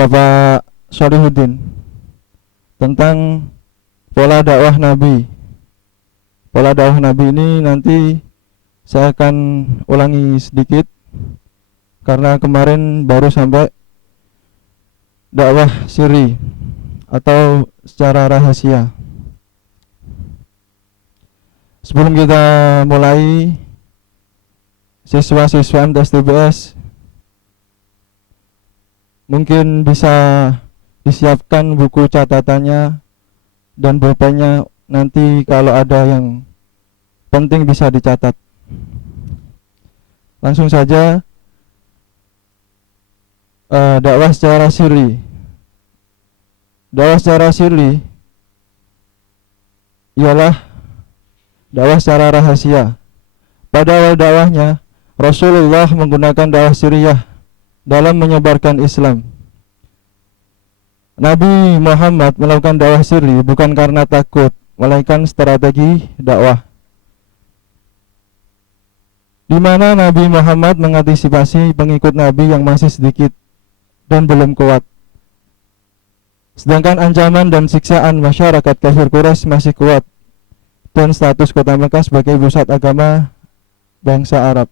Bapak Solihuddin tentang pola dakwah Nabi. Pola dakwah Nabi ini nanti saya akan ulangi sedikit karena kemarin baru sampai dakwah sirri atau secara rahasia. Sebelum kita mulai, siswa-siswa MTS mungkin bisa disiapkan buku catatannya dan pulpennya, nanti kalau ada yang penting bisa dicatat. Langsung saja, dakwah secara sirri. Dakwah secara sirri ialah dakwah secara rahasia. Pada awal dakwahnya, Rasulullah menggunakan dakwah sirriyah dalam menyebarkan Islam. Nabi Muhammad melakukan dakwah sirri bukan karena takut, melainkan strategi dakwah, di mana Nabi Muhammad mengantisipasi pengikut Nabi yang masih sedikit dan belum kuat. Sedangkan ancaman dan siksaan masyarakat kafir Quraisy masih kuat, dan status kota Mekah sebagai pusat agama bangsa Arab.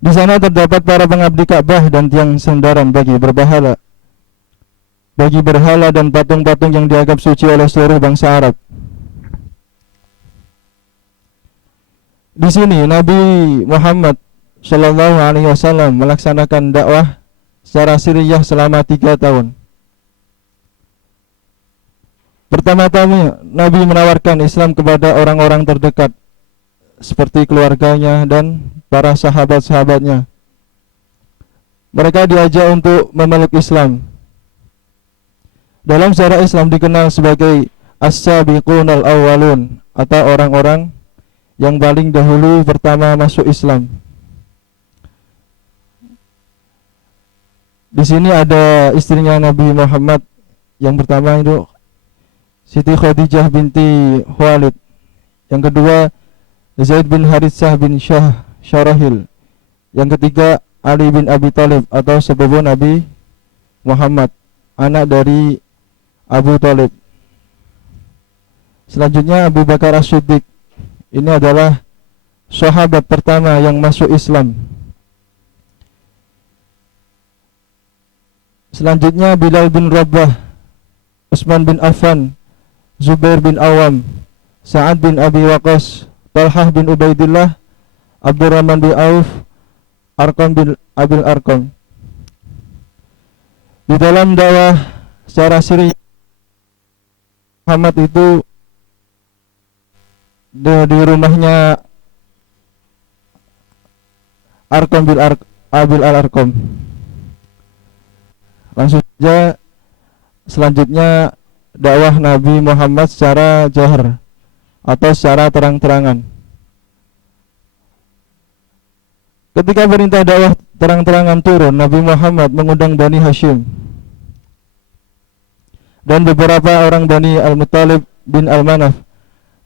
Di sana terdapat para pengabdi Ka'bah dan tiang sandaran bagi berhala dan patung-patung yang dianggap suci oleh seluruh bangsa Arab. Di sini Nabi Muhammad Shallallahu Alaihi Wasallam melaksanakan dakwah secara sirriyah selama 3 tahun. Pertama-tama Nabi menawarkan Islam kepada orang-orang terdekat seperti keluarganya dan para sahabat-sahabatnya. Mereka diajak untuk memeluk Islam. Dalam sejarah Islam dikenal sebagai as-sabiqunal awwalun, atau orang-orang yang paling dahulu pertama masuk Islam. Di sini ada istrinya Nabi Muhammad yang pertama itu Siti Khadijah binti Khuwailid. Yang kedua Zaid bin Haritsah bin Syarahil. Yang ketiga Ali bin Abi Thalib atau sepupu Nabi Muhammad, anak dari Abu Thalib. Selanjutnya Abu Bakar As-Siddiq. Ini adalah sahabat pertama yang masuk Islam. Selanjutnya Bilal bin Rabah, Utsman bin Affan, Zubair bin Awam, Sa'ad bin Abi Waqqas, Talhah bin Ubaidillah, Abdurrahman bin Auf, Arqam bin Abil Arqam. Di dalam dakwah secara sirri Muhammad itu di rumahnya Arqam bin Abil Arqam. Langsung saja, selanjutnya dakwah Nabi Muhammad secara jahar atau secara terang-terangan. Ketika perintah dakwah terang-terangan turun, Nabi Muhammad mengundang Bani Hashim dan beberapa orang Bani Al-Muttalib bin Al-Manaf.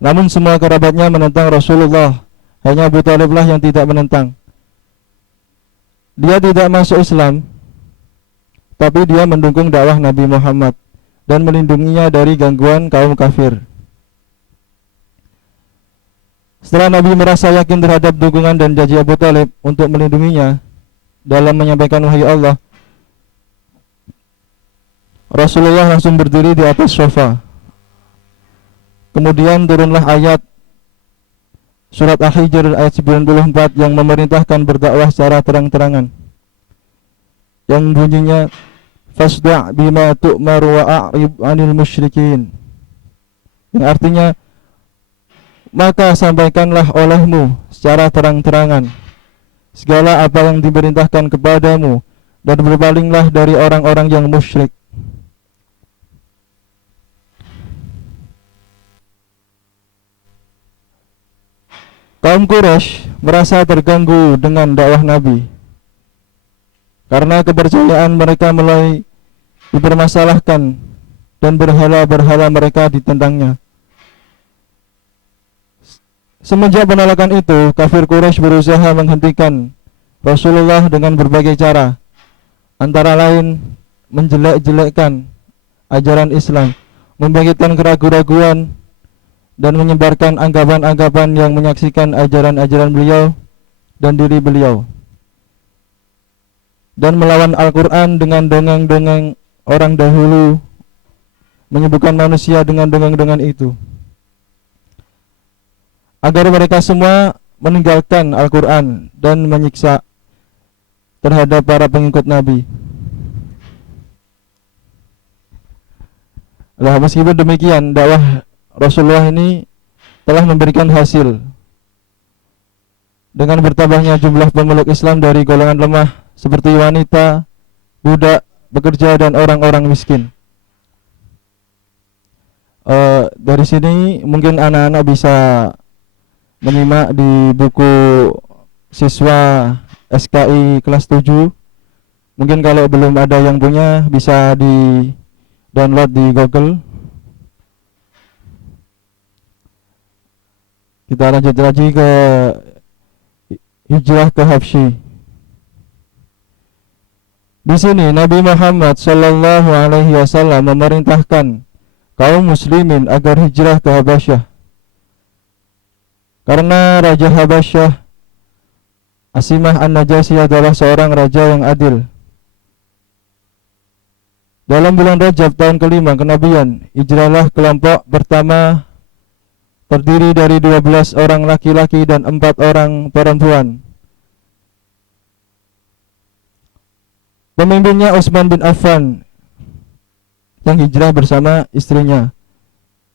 Namun semua kerabatnya menentang Rasulullah. Hanya Abu Thaliblah yang tidak menentang. Dia tidak masuk Islam, tapi dia mendukung dakwah Nabi Muhammad dan melindunginya dari gangguan kaum kafir. Setelah Nabi merasa yakin terhadap dukungan dan janji Abu Thalib untuk melindunginya dalam menyampaikan wahyu Allah, Rasulullah langsung berdiri di atas sofa. Kemudian turunlah ayat surat Al-Hijr ayat 94 yang memerintahkan berdakwah secara terang-terangan, yang bunyinya fasda' bima tu'mar wa a'rib 'anil musyrikin, yang artinya maka sampaikanlah olehmu secara terang-terangan segala apa yang diperintahkan kepadamu dan berpalinglah dari orang-orang yang musyrik. Kaum Quraisy merasa terganggu dengan dakwah Nabi karena kepercayaan mereka mulai dipermasalahkan dan berhala-berhala mereka ditentangnya. Semenjak penolakan itu, kafir Quraisy berusaha menghentikan Rasulullah dengan berbagai cara. antara lain menjelek-jelekkan ajaran Islam, membangkitkan keraguan-raguan, dan menyebarkan anggapan-anggapan yang menyaksikan ajaran-ajaran beliau dan diri beliau, dan melawan Al-Quran dengan dongeng-dongeng orang dahulu, menyebutkan manusia dengan dongeng-dongeng itu, agar mereka semua meninggalkan Al-Quran dan menyiksa terhadap para pengikut Nabi. Nah, meskipun demikian, dakwah Rasulullah ini telah memberikan hasil dengan bertambahnya jumlah pemeluk Islam dari golongan lemah seperti wanita, budak, pekerja, dan orang-orang miskin. Dari sini mungkin anak-anak bisa menyimak di buku siswa SKI kelas 7. Mungkin kalau belum ada yang punya bisa di download di Google. Kita lanjut lagi ke hijrah ke Habsyi. Di sini Nabi Muhammad sallallahu alaihi wasallam memerintahkan kaum muslimin agar hijrah ke Habasyah. Karena Raja Habasyah Asimah An-Najasyi adalah seorang raja yang adil. Dalam bulan Rajab tahun kelima kenabian, hijrahlah kelompok pertama terdiri dari 12 orang laki-laki dan 4 orang perempuan. Pemimpinnya Utsman bin Affan yang hijrah bersama istrinya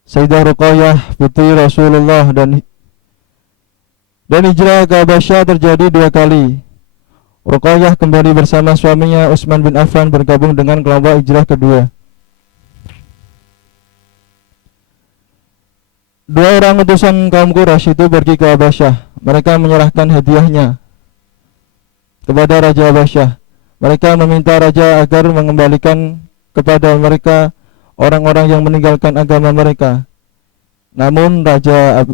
Sayyidah Ruqayyah putri Rasulullah, dan hijrah ke Habasyah terjadi 2 kali. Ruqayyah kembali bersama suaminya Utsman bin Affan bergabung dengan kelompok hijrah kedua. 2 orang utusan kaum Quraisy itu pergi ke Habasyah. Mereka menyerahkan hadiahnya kepada Raja Habasyah. Mereka meminta Raja agar mengembalikan kepada mereka orang-orang yang meninggalkan agama mereka. Namun Raja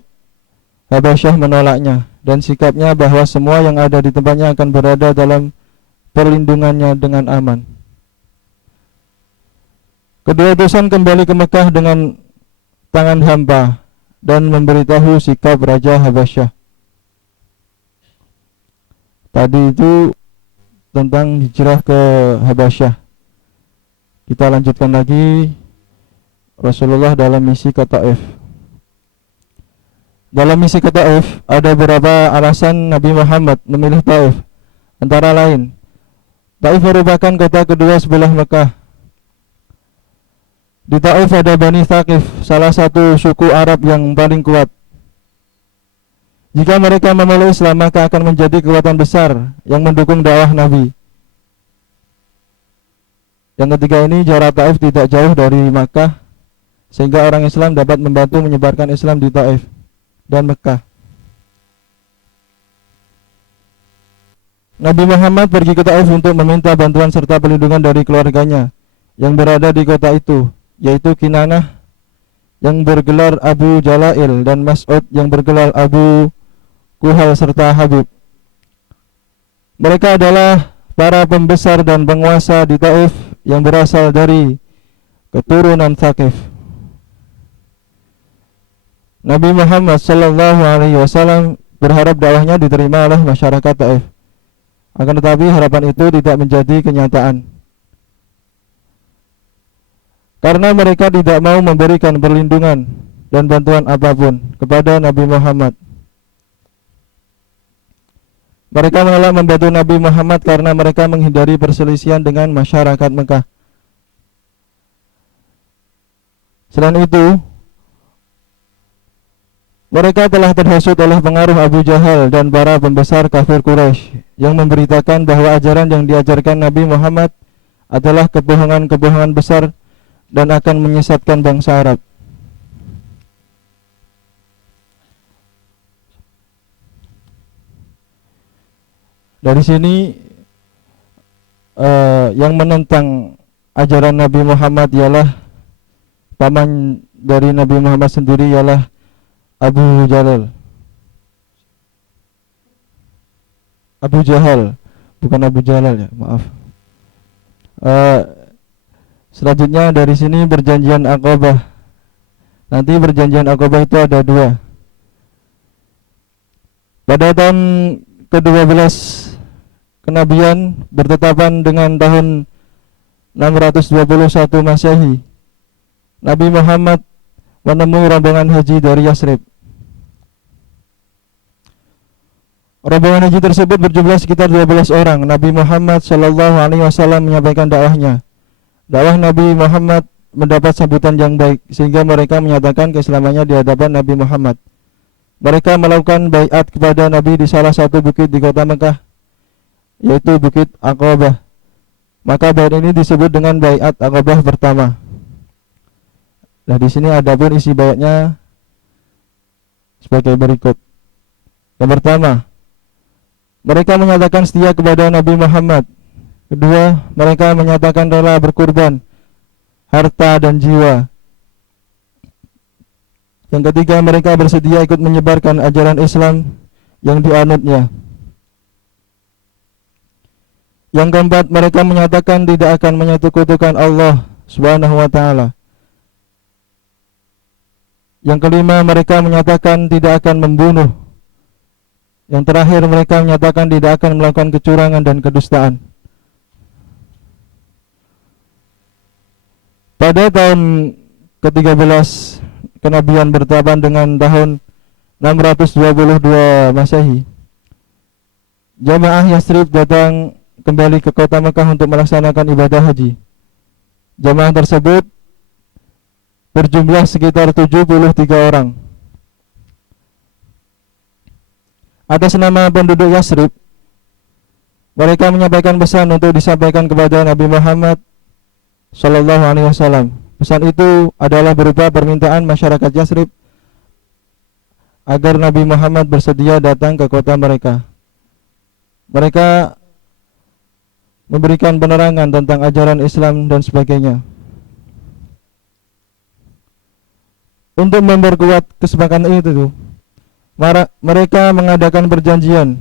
Habasyah menolaknya, dan sikapnya bahwa semua yang ada di tempatnya akan berada dalam perlindungannya dengan aman. Kedua utusan kembali ke Mekah dengan tangan hampa dan memberitahu sikap Raja Habasyah. Tadi itu tentang hijrah ke Habasyah. Kita lanjutkan lagi Rasulullah dalam misi ke Taif. Dalam misi ke Taif ada beberapa alasan Nabi Muhammad memilih Taif. Antara lain, Taif merupakan kota kedua sebelah Mekah. Di Taif ada Bani Thaqif, salah satu suku Arab yang paling kuat. Jika mereka memeluk Islam, maka akan menjadi kekuatan besar yang mendukung dakwah Nabi. Yang ketiga ini, jarak Taif tidak jauh dari Makkah, sehingga orang Islam dapat membantu menyebarkan Islam di Taif dan Mekah. Nabi Muhammad pergi ke Taif untuk meminta bantuan serta perlindungan dari keluarganya yang berada di kota itu, yaitu Kinanah yang bergelar Abu Jalail dan Mas'ud yang bergelar Abu Kuhal serta Habib. Mereka adalah para pembesar dan penguasa di Taif yang berasal dari keturunan Thaqif. Nabi Muhammad sallallahu alaihi wasallam berharap dakwahnya diterima oleh masyarakat Taif. Akan tetapi harapan itu tidak menjadi kenyataan, karena mereka tidak mau memberikan perlindungan dan bantuan apapun kepada Nabi Muhammad. Mereka menolak membantu Nabi Muhammad karena mereka menghindari perselisihan dengan masyarakat Mekah. Selain itu, mereka telah terhasut oleh pengaruh Abu Jahal dan para pembesar kafir Quraisy yang memberitakan bahwa ajaran yang diajarkan Nabi Muhammad adalah kebohongan-kebohongan besar dan akan menyesatkan bangsa Arab. Dari sini yang menentang ajaran Nabi Muhammad ialah paman dari Nabi Muhammad sendiri, ialah Abu Jalal, Abu Jahal, bukan Abu Jalal ya, maaf. Eh, Selanjutnya dari sini perjanjian Aqabah. Nanti perjanjian Aqabah itu ada dua. Pada tahun ke-12 kenabian bertetapan dengan tahun 621 Masehi, Nabi Muhammad menemui rombongan haji dari Yasrib. Rombongan haji tersebut berjumlah sekitar 12 orang. Nabi Muhammad Shallallahu Alaihi Wasallam menyampaikan dakwahnya. Dakwah Nabi Muhammad mendapat sambutan yang baik sehingga mereka menyatakan keislamannya di hadapan Nabi Muhammad. Mereka melakukan baiat kepada Nabi di salah satu bukit di kota Mekah, yaitu Bukit Aqabah. Maka baiat ini disebut dengan baiat Aqabah pertama. Nah, di sini ada pun isi baiatnya sebagai berikut. Yang pertama, mereka menyatakan setia kepada Nabi Muhammad. Kedua, mereka menyatakan rela berkurban harta dan jiwa. Yang ketiga, mereka bersedia ikut menyebarkan ajaran Islam yang dianutnya. Yang keempat, mereka menyatakan tidak akan menyekutukan Allah Subhanahu wa taala. Yang kelima, mereka menyatakan tidak akan membunuh. Yang terakhir, mereka menyatakan tidak akan melakukan kecurangan dan kedustaan. Pada tahun ke-13 kenabian bertepatan dengan tahun 622 Masehi, jamaah Yasrib datang kembali ke kota Mekah untuk melaksanakan ibadah haji. Jamaah tersebut berjumlah sekitar 73 orang. Atas nama penduduk Yasrib, mereka menyampaikan pesan untuk disampaikan kepada Nabi Muhammad Sallallahu Alaihi Wasallam. Pesan itu adalah berupa permintaan masyarakat Yasrib agar Nabi Muhammad bersedia datang ke kota mereka. Mereka memberikan penerangan tentang ajaran Islam dan sebagainya. Untuk memperkuat kesepakatan itu, mereka mengadakan perjanjian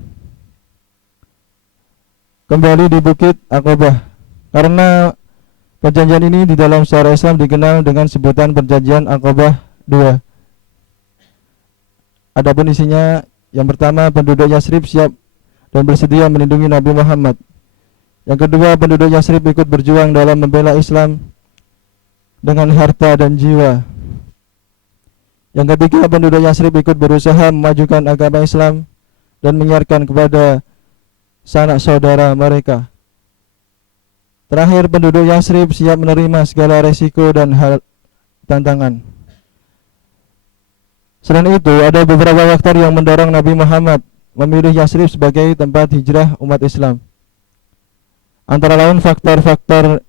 kembali di Bukit Aqabah. Karena perjanjian ini di dalam syariat Islam dikenal dengan sebutan perjanjian Aqabah 2. Adapun isinya, yang pertama, penduduk Yasrib siap dan bersedia melindungi Nabi Muhammad. Yang kedua, penduduk Yasrib ikut berjuang dalam membela Islam dengan harta dan jiwa. Yang ketiga, penduduk Yasrib ikut berusaha memajukan agama Islam dan menyiarkan kepada sanak saudara mereka. Terakhir, penduduk Yasrib siap menerima segala resiko dan hal tantangan. Selain itu, ada beberapa faktor yang mendorong Nabi Muhammad memilih Yasrib sebagai tempat hijrah umat Islam. Antara lain faktor-faktornya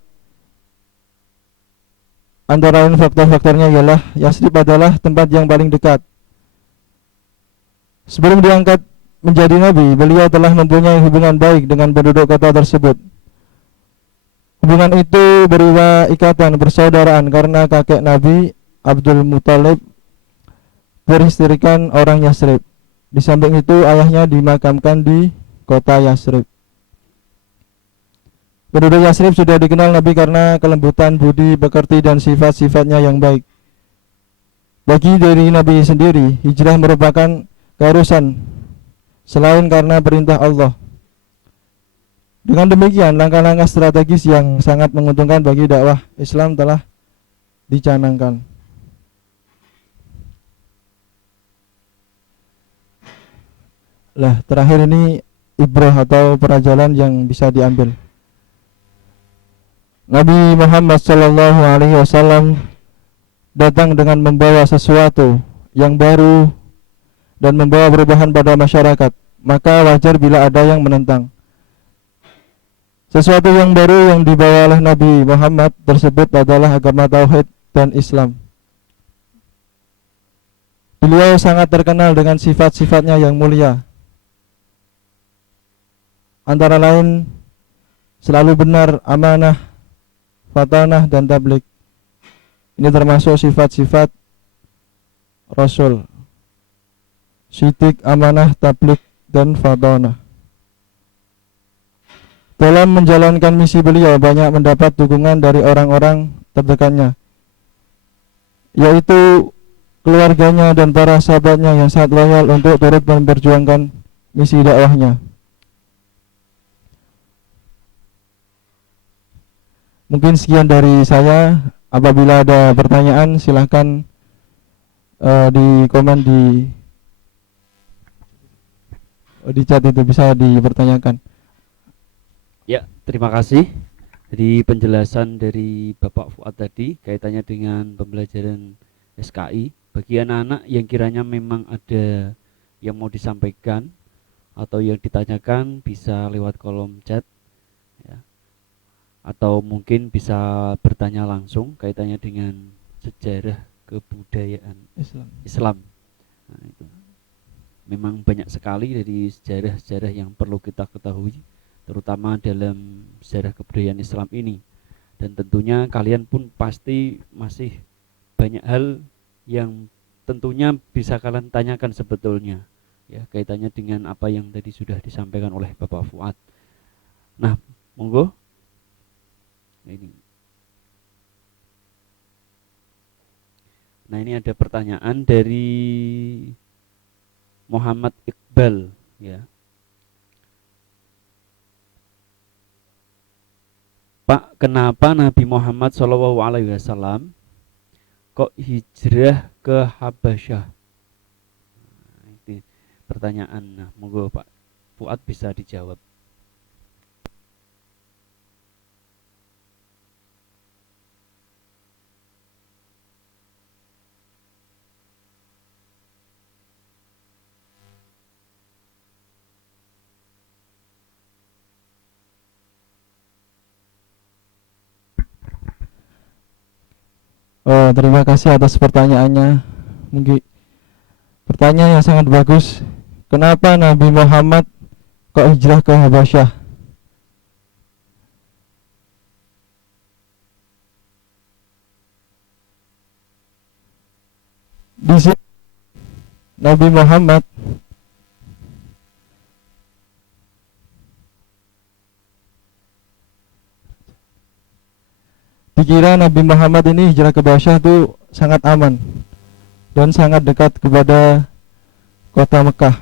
ialah Yasrib adalah tempat yang paling dekat. Sebelum diangkat menjadi nabi, beliau telah mempunyai hubungan baik dengan penduduk kota tersebut. Hubungan itu berupa ikatan persaudaraan karena kakek Nabi Abdul Muthalib beristrikan orang Yasrib. Di samping itu, ayahnya dimakamkan di kota Yasrib. Penduduk Yasrib sudah dikenal Nabi karena kelembutan budi pekerti dan sifat-sifatnya yang baik. Bagi diri Nabi sendiri, hijrah merupakan keharusan selain karena perintah Allah. Dengan demikian, langkah-langkah strategis yang sangat menguntungkan bagi dakwah Islam telah dicanangkan. Lah, terakhir ini ibrah atau pelajaran yang bisa diambil. Nabi Muhammad Sallallahu Alaihi Wasallam datang dengan membawa sesuatu yang baru dan membawa perubahan pada masyarakat. Maka wajar bila ada yang menentang. Sesuatu yang baru yang dibawa oleh Nabi Muhammad tersebut adalah agama Tauhid dan Islam. Beliau sangat terkenal dengan sifat-sifatnya yang mulia. Antara lain, selalu benar, amanah, fatanah, dan tablik. Ini termasuk sifat-sifat Rasul. Sidik, amanah, tablik, dan fatanah. Dalam menjalankan misi beliau banyak mendapat dukungan dari orang-orang terdekatnya, yaitu keluarganya dan para sahabatnya yang sangat loyal untuk turut memperjuangkan misi dakwahnya. Mungkin sekian dari saya. Apabila ada pertanyaan silahkan di komen di chat, itu bisa dipertanyakan. Ya, terima kasih. Jadi penjelasan dari Bapak Fuad tadi kaitannya dengan pembelajaran SKI. Bagi anak-anak yang kiranya memang ada yang mau disampaikan atau yang ditanyakan bisa lewat kolom chat ya. Atau mungkin bisa bertanya langsung kaitannya dengan sejarah kebudayaan Islam. Nah, itu memang banyak sekali dari sejarah-sejarah yang perlu kita ketahui, terutama dalam sejarah kebudayaan Islam ini. Dan tentunya kalian pun pasti masih banyak hal yang tentunya bisa kalian tanyakan sebetulnya ya, kaitannya dengan apa yang tadi sudah disampaikan oleh Bapak Fuad. Nah, monggo. Nah, ini ada pertanyaan dari Muhammad Iqbal ya. Pak, kenapa Nabi Muhammad SAW kok hijrah ke Habasyah? Nah, itu pertanyaan. Nah, monggo Pak Fuad bisa dijawab. Oh, terima kasih atas pertanyaannya. Mungkin pertanyaan yang sangat bagus. Kenapa Nabi Muhammad kok hijrah ke Habasyah? Di sini Nabi Muhammad dikira Nabi Muhammad ini hijrah ke Habasyah itu sangat aman dan sangat dekat kepada kota Mekah.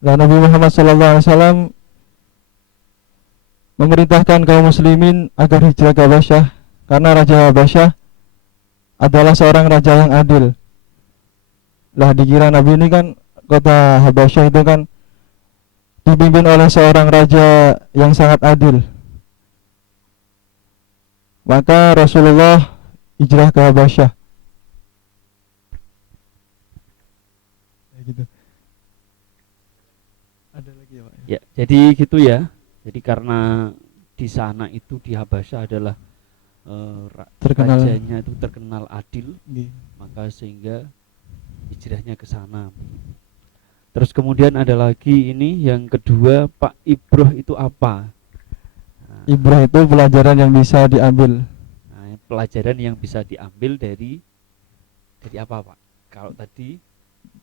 Dan Nabi Muhammad SAW memerintahkan kaum muslimin agar hijrah ke Habasyah karena Raja Habasyah adalah seorang raja yang adil. Lah dikira Nabi ini kan, kota Habasyah itu kan dipimpin oleh seorang raja yang sangat adil. Maka Rasulullah hijrah ke Habasyah. Gitu. Ada lagi ya, Pak? Ya, jadi gitu ya. Jadi karena di sana itu di Habasyah adalah Terkenal. rajanya itu terkenal adil, Gitu. maka sehingga hijrahnya ke sana. Terus kemudian ada lagi ini yang kedua, Pak, Ibroh itu apa? Nah, Ibrah itu pelajaran yang bisa diambil. nah, pelajaran yang bisa diambil dari apa, Pak? Kalau tadi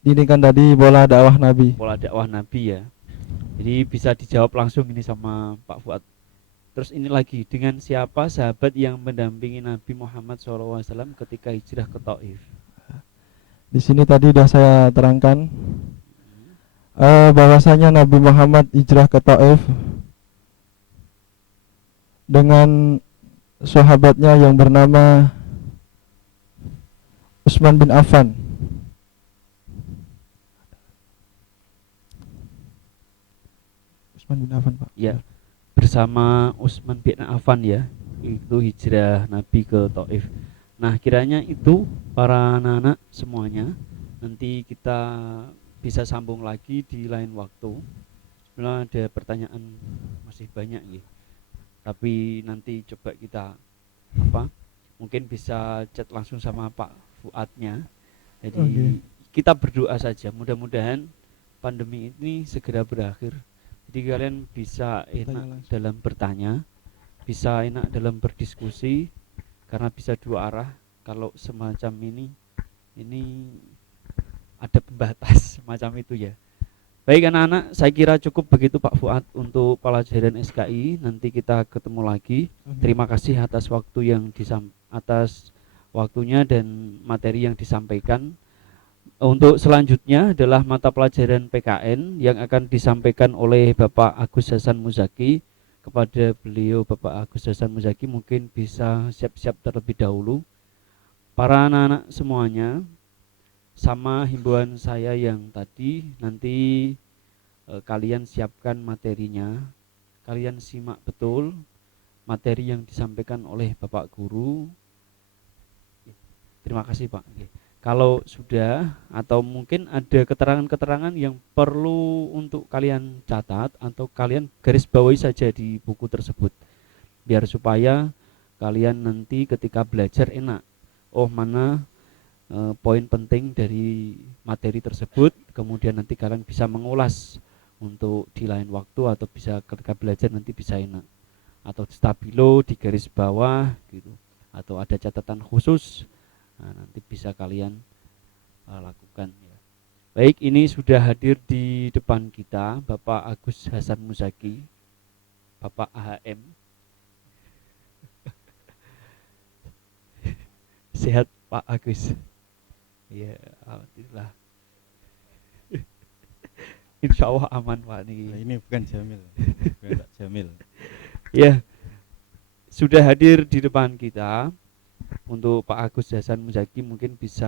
Ini kan tadi bola dakwah Nabi. pola dakwah Nabi ya. Jadi bisa dijawab langsung ini sama Pak Fuad. Terus ini lagi, dengan siapa sahabat yang mendampingi Nabi Muhammad SAW ketika hijrah ke Taif? Di sini tadi sudah saya terangkan bahwasanya Nabi Muhammad hijrah ke Taif dengan sahabatnya yang bernama Utsman bin Affan. Utsman bin Affan, Pak. Ya, bersama Utsman bin Affan ya, itu hijrah Nabi ke Taif. Nah, kiranya itu para anak-anak semuanya, nanti kita bisa sambung lagi di lain waktu. Sebenarnya ada pertanyaan masih banyak ya, tapi nanti coba kita mungkin bisa chat langsung sama Pak Fuadnya. Jadi Oke. kita berdoa saja, mudah-mudahan pandemi ini segera berakhir. Jadi kalian bisa enak langsung. dalam bertanya, bisa enak dalam berdiskusi, karena bisa dua arah. Kalau semacam ini ada pembatas semacam itu ya. Baik anak-anak, saya kira cukup begitu Pak Fuad untuk pelajaran SKI. Nanti kita ketemu lagi. Terima kasih atas atas waktunya dan materi yang disampaikan. Untuk selanjutnya adalah mata pelajaran PKN yang akan disampaikan oleh Bapak Agus Hasan Muzaki. Kepada beliau Bapak Agus Hasan Muzaki mungkin bisa siap-siap terlebih dahulu. Para anak-anak semuanya, sama himbauan saya yang tadi, nanti kalian siapkan materinya, kalian simak betul materi yang disampaikan oleh Bapak Guru. Terima kasih Pak. Kalau sudah atau mungkin ada keterangan-keterangan yang perlu untuk kalian catat atau kalian garis bawahi saja di buku tersebut, biar supaya kalian nanti ketika belajar enak. Oh, mana poin penting dari materi tersebut, kemudian nanti kalian bisa mengulas untuk di lain waktu, atau bisa ketika belajar nanti bisa enak, atau stabilo di garis bawah gitu, atau ada catatan khusus. Nah, nanti bisa kalian lakukan ya. Baik, ini sudah hadir di depan kita Bapak Agus Hasan Muzaki, Bapak AHM. Sehat Pak Agus? Ya, alhamdulillah. Insya Allah aman Pak nih. Nah, ini bukan Jamil, bukan Pak Jamil. Ya, sudah hadir di depan kita. Untuk Pak Agus Hasan Muzaki mungkin bisa